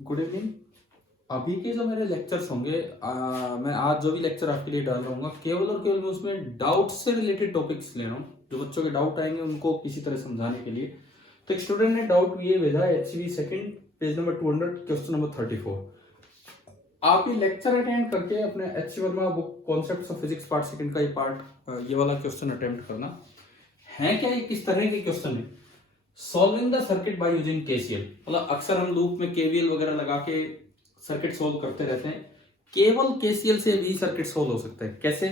Good evening. अभी के जो मेरे लेक्चर्स होंगे मैं आज जो भी लेक्चर आपके लिए डाल रहा हूँ केवल और केवल मैं उसमें डाउट से रिलेटेड टॉपिक्स ले रहा हूँ। जो बच्चों के डाउट आएंगे उनको किसी तरह समझाने के लिए। तो एक स्टूडेंट ने डाउट ये भेजा है HCV second page number 200 question number 34। आप ये लेक्चर अटेंड करके अपने HC Verma book concepts of physics part second का ये पार्ट ये वाला क्वेश्चन अटेम्प्ट करना है। क्या ये किस तरह के क्वेश्चन है? Solving the circuit by using KCL। मतलब अक्सर हम लूप में KVL वगैरह लगा के सर्किट सोल्व करते रहते हैं। केवल KCL से भी सर्किट सोल्व हो सकता है। कैसे?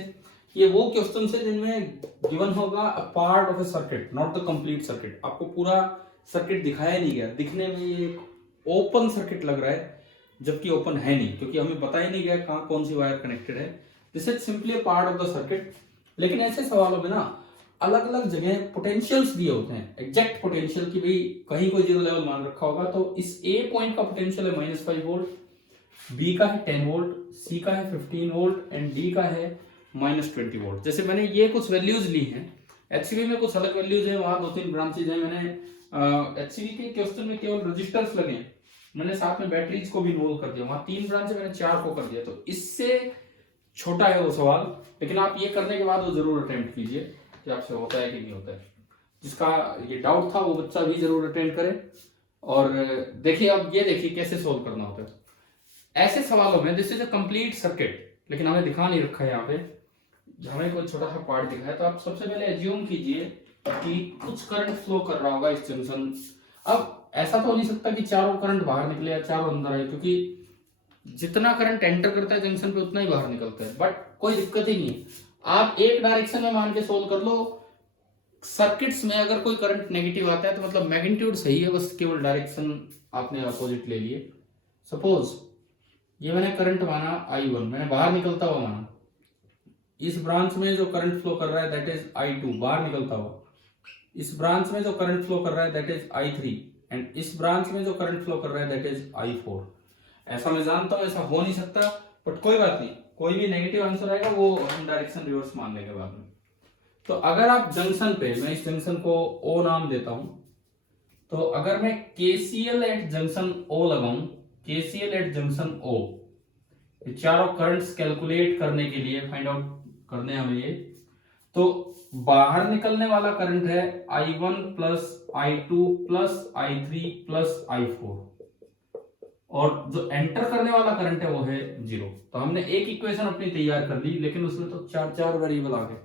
ये वो क्वेश्चन है जिनमें गिवन होगा a part of A circuit not the complete circuit. आपको पूरा सर्किट दिखाया नहीं गया, दिखने में ये ओपन सर्किट लग रहा है जबकि ओपन है नहीं, क्योंकि हमें पता ही नहीं गया कहाँ कौन सी वायर कनेक्टेड है। This is simply part of the circuit. लेकिन ऐसे सवालों में ना अलग अलग जगह पोटेंशियल्स दिए होते हैं, एग्जैक्ट पोटेंशियल की भाई कहीं कोई जीरो लेवल मान रखा होगा तो इस ए पॉइंट का पोटेंशियल है -5 वोल्ट, बी का है 10 वोल्ट, सी का है 15 वोल्ट एंड डी का है -20 वोल्ट। जैसे मैंने ये कुछ वैल्यूज ली हैं। HCV में कुछ अलग वैल्यूज है, वहां 2-3 ब्रांचेज है। मैंने HCV के क्वेश्चन में केवल रजिस्टर्स लगे हैं, मैंने साथ में बैटरीज को भी इन्वॉल्व कर दिया। वहां 3 ब्रांच है, मैंने 4 को कर दिया। तो इससे छोटा है वो सवाल, लेकिन आप ये करने के बाद वो जरूर अटेम्प्ट कीजिए कि आपसे होता है कि नहीं होता है। जिसका ये डाउट था वो बच्चा भी जरूर अटेंड करे और देखिए। अब ये देखिए कैसे सोल्व करना होता है ऐसे सवालों में। This is a complete circuit, लेकिन हमें दिखा नहीं रखा है यहाँ पे, हमें कोई छोटा सा पार्ट दिखा है। तो आप सबसे पहले एज्यूम कीजिए कि कुछ करंट फ्लो कर रहा होगा इस जंक्शन। अब ऐसा तो हो नहीं सकता कि चारों करंट बाहर निकले या चारों अंदर आए, क्योंकि जितना करंट एंटर करता है जंक्शन पे उतना ही बाहर निकलता है। बट कोई दिक्कत ही नहीं है, आप एक डायरेक्शन में मान के सोल्व कर लो। सर्किट्स में अगर कोई करंट नेगेटिव आता है तो मतलब मैग्नीट्यूड सही है, बस केवल डायरेक्शन आपने अपोजिट ले लिए। सपोज ये मैंने करंट माना I1, मैंने बाहर निकलता हुआ माना। इस ब्रांच में जो करंट फ्लो कर रहा है दैट इज I2, बाहर निकलता हुआ। इस ब्रांच में जो करंट फ्लो कर रहा है दैट इज I3 एंड इस ब्रांच में जो करंट फ्लो कर रहा है दैट इज I4। ऐसा मैं जानता हूं ऐसा हो नहीं सकता, बट कोई बात नहीं, कोई भी नेगेटिव आंसर आएगा वो हम डायरेक्शन रिवर्स मान लेंगे बाद में। तो अगर आप जंक्शन पे, मैं इस जंक्शन को O नाम देता हूं, तो अगर मैं KCL एट जंक्शन O लगाऊं, KCL एट जंक्शन O, ये चारों करंट्स कैलकुलेट करने के लिए फाइंड आउट करने हमें ये, तो बाहर निकलने वाला करंट है I1 plus I2 plus I3 plus I4 और जो एंटर करने वाला करंट है वो है 0। तो हमने एक इक्वेशन अपनी तैयार कर ली, लेकिन उसमें तो चार वेरिएबल आ गए।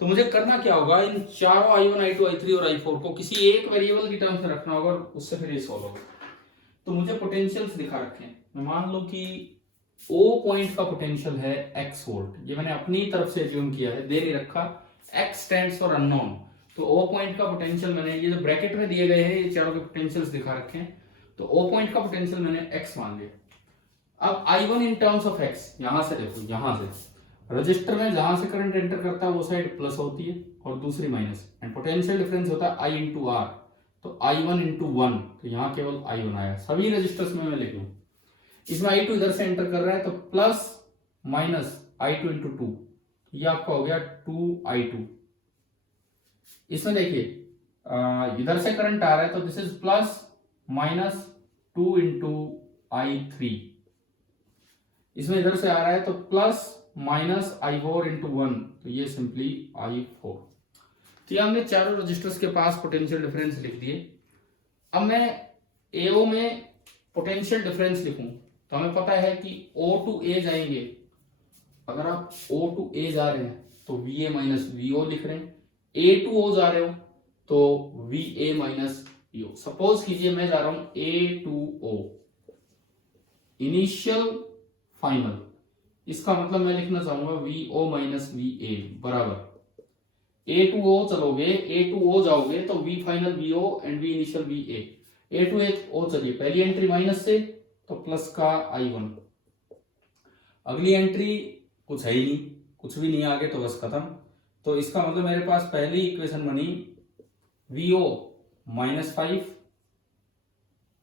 तो मुझे करना क्या होगा, इन चारों I1 I2 I3 और I4 को किसी एक वेरिएबल की टर्म्स में रखना होगा और उससे फिर ये सॉल्व होगा। तो मुझे पोटेंशियल्स दिखा रखे हैं। मैं मान लो कि O पॉइंट का पोटेंशियल है x वोल्ट, ये मैंने अपनी तरफ से एज्यूम किया है, दे नहीं रखा। x स्टैंड्स फॉर अननोन, तो O पॉइंट का पोटेंशियल मैंने ये जो ब्रैकेट में दिए गए हैं ये चारों के पोटेंशियल्स दिखा रखे हैं, तो O पॉइंट का पोटेंशियल मैंने x मान लिया। अब I1 in terms of x, यहां से देखो, यहां से रजिस्टर में जहां से करंट एंटर करता है वो साइड प्लस होती है और दूसरी माइनस, एंड पोटेंशियल डिफरेंस होता है I इंटू आर। तो I1 इंटू 1, तो यहाँ केवल I1 आया। सभी रजिस्टर्स में मैं लिख लूं, इसमें I2 इधर से एंटर कर रहा है तो प्लस माइनस I2 इंटू 2, ये आपका हो गया 2I2। इसमें देखिए इधर से करंट आ रहा है तो this is plus minus 2 into I3। इसमें इधर से आ रहा है तो प्लस माइनस I4 इंटू 1, तो ये सिंपली I4। तो ये हमने चारों रजिस्टर्स के पास पोटेंशियल डिफरेंस लिख दिए। अब मैं AO में पोटेंशियल डिफरेंस लिखूं तो हमें पता है कि O टू A जाएंगे। अगर आप O टू A जा रहे हैं तो VA माइनस VO लिख रहे हैं, A टू O जा रहे हो तो VA माइनस VO। सपोज कीजिए मैं जा रहा हूं A to O, initial final, इसका मतलब मैं लिखना चाहूंगा VO माइनस VA बराबर A टू O चलोगे, A टू O जाओगे तो V final VO and V initial VA। A to O चलिए, पहली एंट्री माइनस से तो प्लस का I1, अगली एंट्री कुछ है ही नहीं, कुछ भी नहीं आगे तो बस खत्म। तो इसका मतलब मेरे पास पहली इक्वेशन बनी VO -5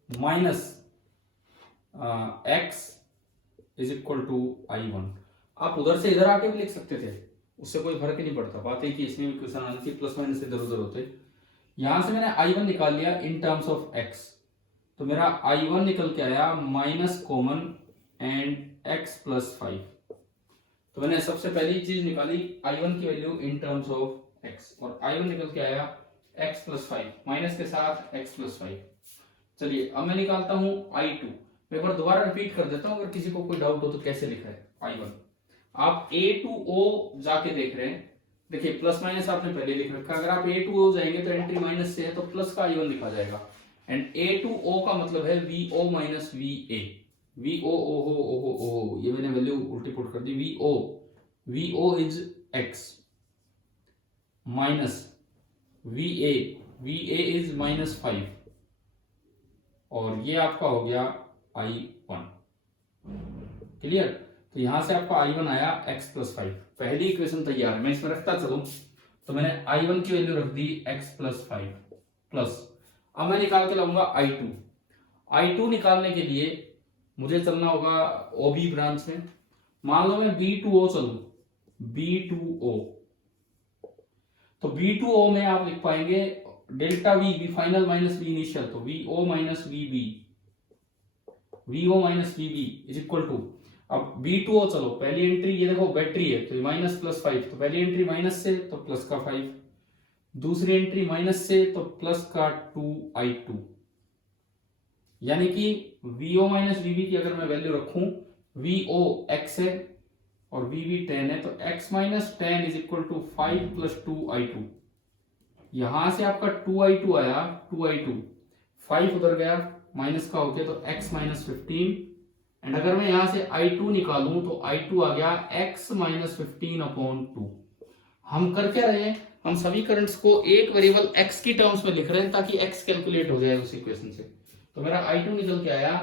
minus x is equal to I1। आप उधर से इधर आके भी लिख सकते थे, उससे कोई फर्क ही नहीं पड़ता। बात है कि इसमें भी क्वेश्चन आना चाहिए, प्लस माइनस इधर उधर होते। यहां से मैंने I1 निकाल लिया इन टर्म्स ऑफ x, तो मेरा I1 निकल के आया minus common and x plus 5। तो मैंने सबसे पहली चीज निकाली I1 की value in terms of x, और I1 निकल के आया x प्लस 5 माइनस के साथ x प्लस 5। चलिए अब मैं निकालता हूं I2। मैं एक बार दोबारा रिपीट कर देता हूं, अगर किसी को कोई डाउट हो तो कैसे लिखा है I1। आप A टू O जाके देख रहे हैं, देखिए प्लस माइनस आपने पहले लिख रखा, अगर आप A टू O जाएंगे तो एंट्री माइनस से है तो प्लस का I1 लिखा जाएगा, एंड A टू O का मतलब है VO माइनस VA। VO ओ ये मैंने वैल्यू उल्टी पुट कर दी, VO is X minus VA is minus 5, और ये आपका हो गया I1। क्लियर? तो यहां से आपका I1 आया x प्लस 5। पहली इक्वेशन तैयार है, मैं इसमें रखता चलूं तो मैंने I1 की वैल्यू रख दी x प्लस 5 प्लस, अब मैं निकाल के लाऊंगा I2 निकालने के लिए मुझे चलना होगा OB ब्रांच में। मान लो मैं B2O चलूं, B2O, तो B2O में आप लिख पाएंगे delta V final minus V initial, तो VO minus VB is equal to, अब B2O चलो पहली एंट्री ये देखो बैटरी है तो माइनस प्लस 5, तो पहली एंट्री माइनस से तो प्लस का 5, दूसरी एंट्री माइनस से तो प्लस का 2I2, यानी कि VO माइनस VB की अगर मैं वैल्यू रखूं, VO x है और VB 10 है, तो x minus 10 is equal to 5 plus 2I2। यहां से आपका 2I2 आया, 2I2 5 उधर गया माइनस का हो गया तो x माइनस 15, एंड अगर मैं यहां से I2 निकालूं तो I2 आ गया x माइनस 15 अपॉन 2। हम कर क्या रहे हैं, हम सभी करंट्स को एक वेरिएबल x की टर्म्स में लिख रहे हैं ताकि x कैलकुलेट हो जाए उस इक्वेशन से। तो मेरा I2 निकल के आया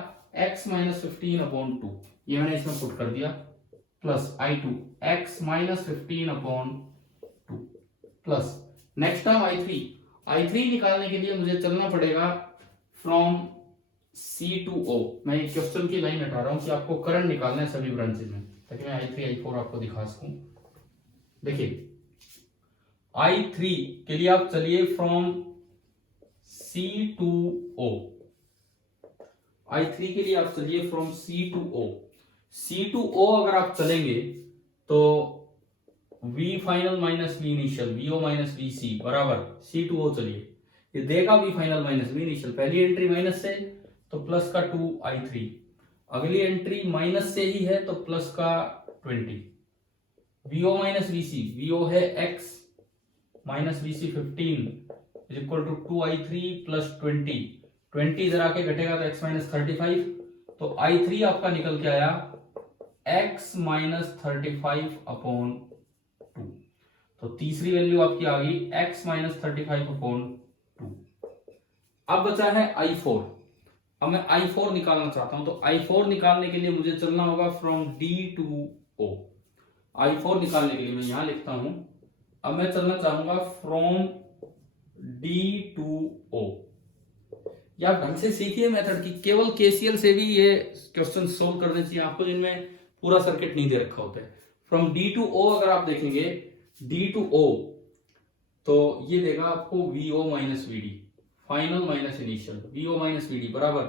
x माइनस 15 अपॉन 2, ये मैंने इसमें पुट कर दिया, plus I2 x minus 15 upon 2 plus next term I3 निकालने के लिए मुझे चलना पड़ेगा फ्रॉम C टू O। मैं एक क्वेश्चन की लाइन हटा रहा हूं कि आपको करंट निकालना है सभी ब्रांचेज में, ताकि मैं I3 I4 आपको दिखा सकूं। देखिए I3 के लिए आप चलिए from C to O, I3 के लिए आप चलिए from C to O। C to O अगर आप चलेंगे तो V final minus V initial, VO minus VC बराबर C टू O। चलिए ये देगा V final minus V initial, पहली एंट्री माइनस से तो प्लस का 2I3, अगली एंट्री माइनस से ही है तो प्लस का 20, VO माइनस VC, VO है x minus VC 15 is equal to 2I3 plus 20 इधर आके घटेगा तो x माइनस 35, तो I3 आपका निकल के आया x माइनस 35 अपॉन 2। तो तीसरी वैल्यू आपकी आ गई x माइनस 35 अपॉन 2। अब बचा है I4। अब मैं I4 निकालना चाहता हूं, तो I4 निकालने के लिए मुझे चलना होगा from D to O। I4 निकालने के लिए मैं यहां लिखता हूं, अब मैं चलना चाहूंगा फ्रॉम D टू O। या ढंग से सीखिए मेथड की, केवल KCL से भी ये क्वेश्चन सोल्व करने चाहिए आपको, जिनमें पूरा सर्किट नहीं दे रखा होता है। फ्रॉम D टू O अगर आप देखेंगे D टू O, तो ये देगा आपको VO minus VD final minus initial, VO minus VD बराबर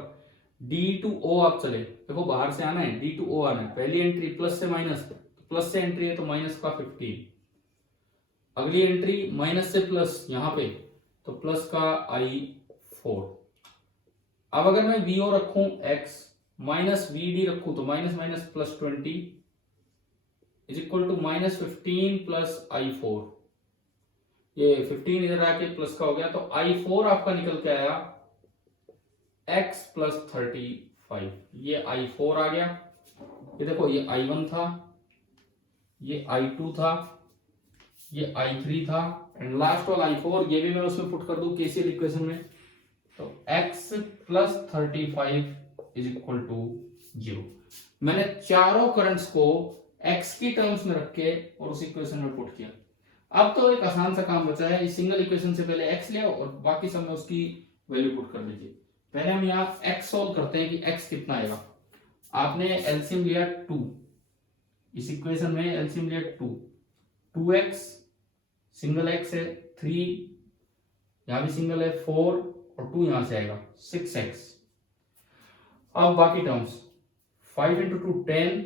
D टू O। आप चले देखो बाहर से आना है, D टू O आना है, पहली एंट्री प्लस से माइनस, तो प्लस से एंट्री है तो माइनस का 15, अगली एंट्री माइनस से प्लस यहां पे तो प्लस का I4। अब अगर मैं VO रखूं x माइनस VD रखूं तो minus minus plus 20 is equal to minus 15 plus I4, ये 15 इधर आके प्लस का हो गया, तो I4 आपका निकल के आया x प्लस 35, ये I4 आ गया। ये देखो ये I1 था, ये I2 था, ये I3 था, एंड लास्ट वाला I4, ये भी मैं उसमें पुट कर दूं KCL इक्वेशन में, तो x plus 35 is equal to 0। मैंने चारों करंट्स को x की टर्म्स में रख के और उस इक्वेशन में पुट किया। अब तो एक आसान सा काम बचा है, इस सिंगल इक्वेशन से पहले x ले आओ और बाकी सब में उसकी वैल्यू पुट कर लीजिए। पहले हम यहाँ x सोल्व करते हैं कि x कितना आएगा। आपने एलसीएम लिया 2, इस इक्वेशन में एलसीएम लिया 2x सिंगल x है 3, यहां भी सिंगल है 4 और 2 यहां से आएगा 6x, अब बाकी terms, 5 into 2 10,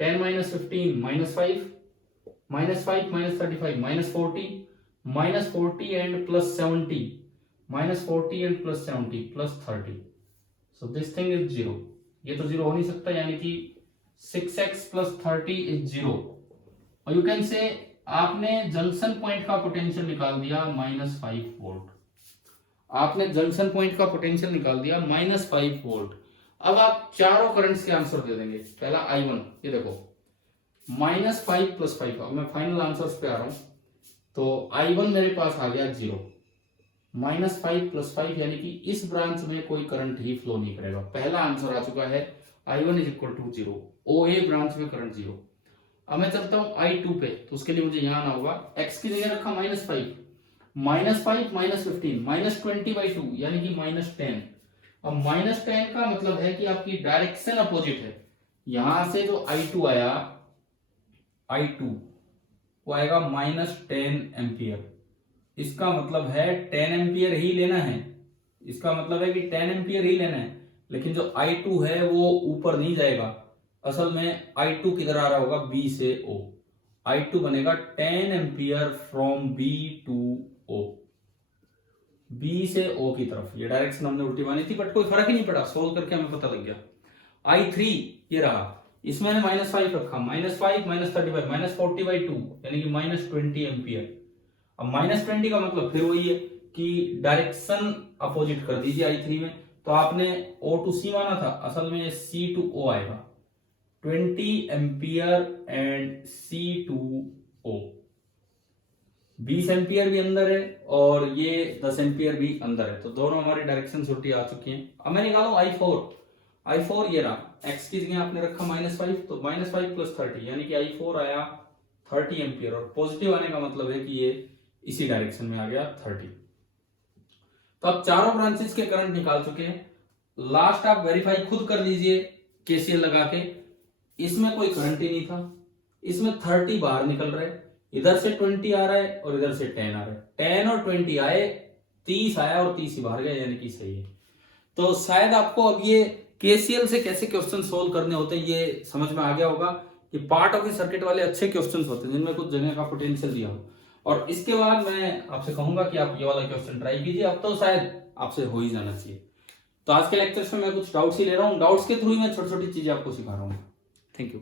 10 minus 15 minus 5, minus 5 minus 35 minus 40, minus 40 and plus 70, minus 40 and plus 70 plus 30, so this thing is zero. ये तो जीरो हो नहीं सकता, यानी कि 6x प्लस 30 इज जीरो। और यू कैन से आपने जंक्शन पॉइंट का पोटेंशियल निकाल दिया -5 वोल्ट। आपने जंक्शन पॉइंट का पोटेंशियल निकाल दिया -5 वोल्ट। अब आप चारों करंट्स के आंसर दे देंगे। पहला I1, ये देखो -5 प्लस 5। अब मैं फाइनल आंसर्स पे आ रहा हूं। तो I1 मेरे पास आ गया 0, -5 प्लस 5 यानी कि इस ब्रांच में कोई करंट ही फ्लो नहीं करेगा। पहला आंसर आ चुका है I1 is equal to 0, OA branch में करंट 0। अब मैं चलता हूं I2 पे, तो उसके लिए मुझे यहां आना होगा। x की जगह रखा -5, -5 माइनस 15 -20/2 यानी कि -10। अब -10 का मतलब है कि आपकी डायरेक्शन अपोजिट है। यहां से जो I2 आया, I2 वो आएगा -10 एम्पियर। इसका मतलब है 10 एम्पियर ही लेना है। इसका मतलब है कि 10 एम्पियर ही लेना है, लेकिन जो I2 है वो ऊपर नहीं जाएगा। असल में I2 किधर आ रहा होगा, B से O। I2 बनेगा 10 ampere from B to O, B से O की तरफ। ये डायरेक्शन हमने उल्टी मानी थी, बट कोई फर्क ही नहीं पड़ा, सोल्व करके हमें पता लग गया। I3 ये रहा, इसमें मैंने -5 रखा, -5 माइनस 35 माइनस 40/2 यानी कि -20 एम्पियर। अब -20 का मतलब फिर वही है कि डायरेक्शन अपोजिट कर दीजिए I3 में। तो आपने O टू C माना था, असल में C टू O आएगा, 20 ampere and C to O। 20 ampere भी अंदर है और ये 10 एम्पियर भी अंदर है, तो दोनों हमारी डायरेक्शन उल्टी आ चुकी हैं। अब मैं निकालू I4 ये रहा, x की जगह आपने रखा -5, तो -5 प्लस 30 यानी कि I4 आया 30 एम्पियर। और पॉजिटिव आने का मतलब है कि ये इसी डायरेक्शन में आ गया 30। तो अब चारों ब्रांचेस के करंट निकाल चुके हैं। लास्ट आप वेरीफाई खुद कर लीजिए KCL लगा के। इसमें कोई करंट ही नहीं था, इसमें 30 बाहर निकल रहे, इधर से 20 आ रहा है और इधर से 10 आ रहा है। 10 और 20 आए, 30 आया और 30 ही बाहर गया, यानी कि सही है। तो शायद आपको अब ये KCL से कैसे क्वेश्चन सोल्व करने होते हैं ये समझ में आ गया होगा कि पार्ट ऑफ द सर्किट वाले अच्छे क्वेश्चन होते हैं जिनमें कुछ जगह का पोटेंशियल दिया हो। और इसके बाद मैं आपसे कहूंगा कि आप ये वाला क्वेश्चन ट्राई कीजिए, अब तो शायद आपसे हो ही जाना चाहिए। तो आज के लेक्चर में मैं कुछ डाउट्स ही ले रहा हूँ, डाउट्स के थ्रू ही मैं छोटी छोटी चीजें आपको सिखा रहा हूँ। Thank you.